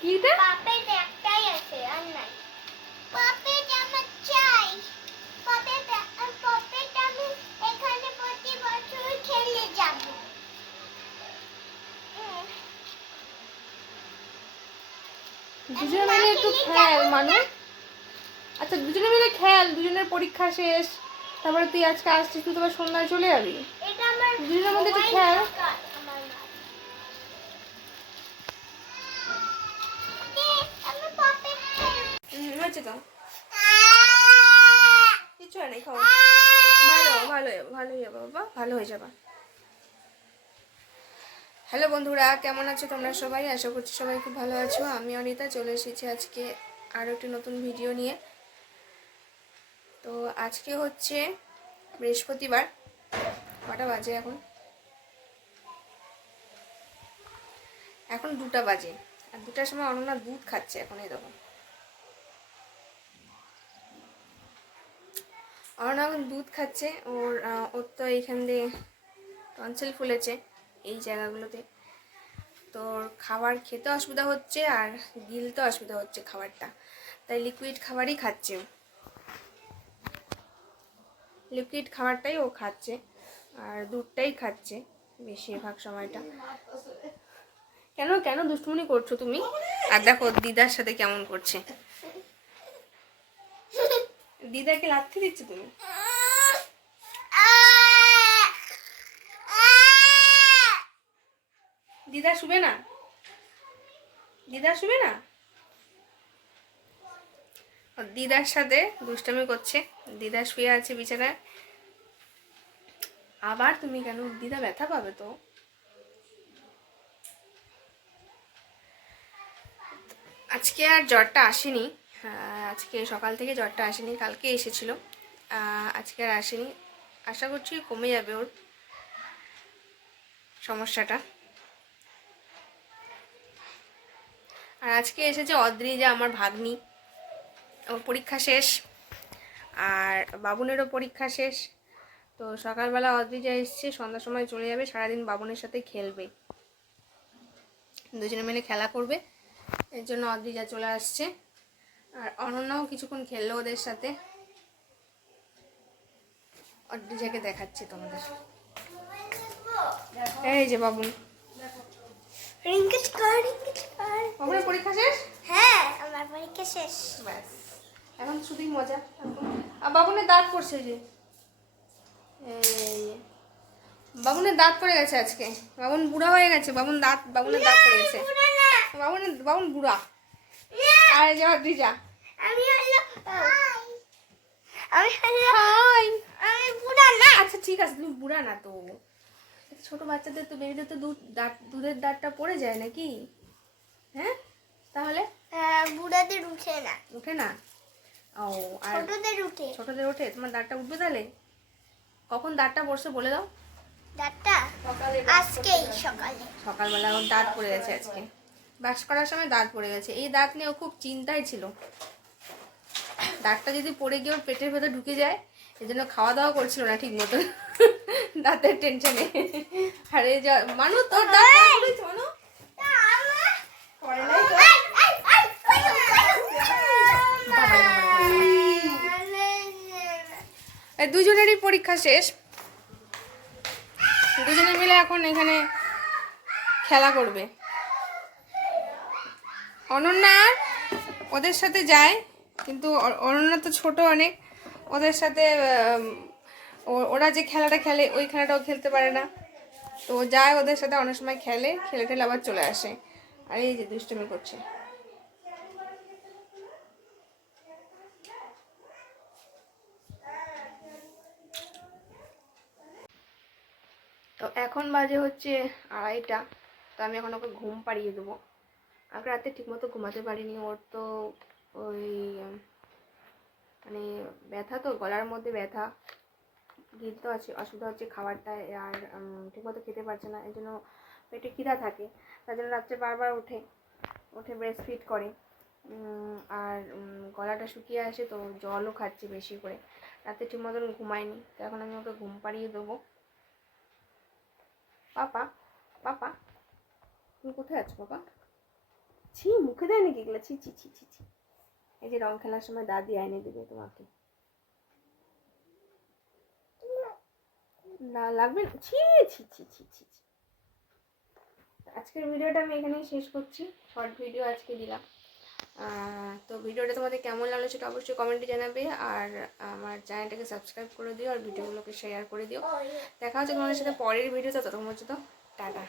কিটা পাপেট একটাই আছে আর নাই। পাপেট আমার চাই। পাপেট আমি এখানে প্রতি বছর খেলে যাব। দুজনে মিলে একটু খেল মানু। আচ্ছা দুজনে মিলে খেল, দুজনের পরীক্ষা শেষ, তারপরে তুই আজকে আসছিস, তুই তোমার সন্ধ্যায় চলে যাবি। এটা আমার দুজনের মধ্যে একটু খেল। আমার মা। আমি পাপেট হয়েছে তো কিছু নেই, খাও। ভালো ভালো ভালো হয়ে যাবে বাবা, ভালো হয়ে যাবে। হ্যালো বন্ধুরা, কেমন আছো তোমরা সবাই? আশা করছি সবাই খুব ভালো আছো। আমি অনিতা চলে এসেছি আজকে আরও একটি নতুন ভিডিও নিয়ে। তো আজকে হচ্ছে বৃহস্পতিবার। কটা বাজে এখন 2টা বাজে। আর 2টার সময় অনন্যা দুধ খাচ্ছে। এখন এই দেখো অনন্যা এখন দুধ খাচ্ছে। ওর তো এইখান দিয়ে টনসিল ফুলেছে এই জায়গাগুলোতে, তোর খাবার খেতে অসুবিধা হচ্ছে আর গিলতে অসুবিধা হচ্ছে খাবারটা, তাই লিকুইড খাবারই খাচ্ছে। লিকুইড খাবারটাই ও খাচ্ছে আর দুধটাই খাচ্ছে বেশিরভাগ সময়টা। কেন কেন দুষ্টুমনি করছো তুমি? আর দেখো দিদার সাথে কেমন করছে। দিদাকে লাথি দিচ্ছ তুমি? দিদা শুবে না? দিদা শুবে না? দিদার সাথে দুষ্টামি করছে। দিদা শুয়ে আছে বিছানায়। আবার তুমি কেন? দিদা ব্যথা পাবে তো। আজকে আর জ্বরটা আসেনি। আজকে সকাল থেকে জ্বরটা আসেনি, কালকে এসেছিল। আজকে আর আসেনি। আশা করছি কমে যাবে ওর সমস্যাটা। আর আজকে এসেছে অদ্রিজা, আমার ভাগ্নি। ওর পরীক্ষা শেষ আর বাবুনেরও পরীক্ষা শেষ। তো সকালবেলা অদ্রিজা এসছে, সন্ধ্যার সময় চলে যাবে। সারাদিন বাবুনের সাথে খেলবে, দুজনে মিলে খেলা করবে, এর জন্য অদ্রিজা চলে আসছে। আর অনন্যাও কিছুক্ষণ খেললো ওদের সাথে। অদ্রিজাকে দেখাচ্ছি তোমাদের। এই যে বাবুন। বাবুনের পরীক্ষা শেষ? হ্যাঁ, আমার পরীক্ষা শেষ। ব্যাস, এখন শুধুই মজা। আর বাবুনের দাঁত পড়ছে যে, এই বাবুনের দাঁত পড়ে গেছে আজকে। বাবুন বুড়া হয়ে গেছে। বাবুনের দাঁত পড়ে গেছে। বাবুন বুড়া। আর এই যে অদ্রিজা। আমি হাই। বুড়া না। আচ্ছা ঠিক আছে, তুমি বুড়া না তো। ছোট বাচ্চাদের তো, বেবিদের তো দুধের দাঁতটা পড়ে যায় নাকি? হ্যাঁ তাহলে বুড়াদের উঠে না। উঠে না? ও, আর ছোটদের ওঠে। তোমার দাঁতটা উঠবে তাহলে? কখন দাঁতটা পড়ছে বলে দাও। দাঁতটা আজকেই সকালবেলা ওর দাঁত পড়ে গেছে আজকে। ব্রাশ করার সময় দাঁত পড়ে গেছে। এই দাঁত নিয়ে ও খুব চিন্তায় ছিল। দাঁতটা যদি পড়ে গিয়ে ওর পেটের ভেতর ঢুকে যায়, এই জন্য খাওয়া দাওয়া করছিল না ঠিক মতন, দাঁতের টেনশনে। আর এই যে মানু, তোর দাঁত পড়েছে মানু। দুজনেরই পরীক্ষা শেষ। দুজনে মিলে এখন এখানে খেলা করবে। অনন্যা ওদের সাথে যায়, কিন্তু অনন্যা তো ছোট অনেক। ওদের সাথে ওরা যে খেলাটা খেলে ওই খেলাটাও খেলতে পারে না। তো যায় ওদের সাথে, অনেক সময় খেলে টেলে আবার চলে আসে। আর এই যে দুষ্টুমি করছে। তো এখন বাজে হচ্ছে 2:30। তো আমি এখন ওকে ঘুম পাড়িয়ে দেবো। আগে রাতে ঠিকমতো ঘুমাতে পারিনি। ওর তো ওই মানে ব্যথা, তো গলার মধ্যে ব্যথা, গিলতে আছে অসুবিধা হচ্ছে খাবারটায়। আর ঠিকমতো খেতে পারছে না, এই জন্য পেটে খিদা থাকে। তার জন্য রাত্রে বারবার উঠে ব্রেস্ট ফিড করে। আর গলাটা শুকিয়ে আসে, তো জলও খাচ্ছে বেশি করে। রাতে ঠিক মতন ঘুমায়নি। তো এখন আমি ওকে ঘুম পাড়িয়ে দেবো। পাপা পাপা তুমি কোথায় আছো বাবা? ছি, মুখে দেয় নাকি এগুলো? ছি ছি ছি ছি ছি। এই যে রং খেলার সময় দাদি এনে দেবে তোমাকে। না লাগবে না। ছি ছি ছি ছি ছি ছি। আজকের ভিডিওটা আমি এখানেই শেষ করছি। শর্ট ভিডিও আজকে দিলাম। তো ভিডিওটা তোমাদের কেমন লাগলো সেটা অবশ্যই কমেন্টে জানাবে। আর আমার চ্যানেলটাকে সাবস্ক্রাইব করে দিও আর ভিডিওগুলোকে শেয়ার করে দিও। দেখা হচ্ছে তোমাদের সাথে পরের ভিডিওতে। ততক্ষণ পর্যন্ত টাটা।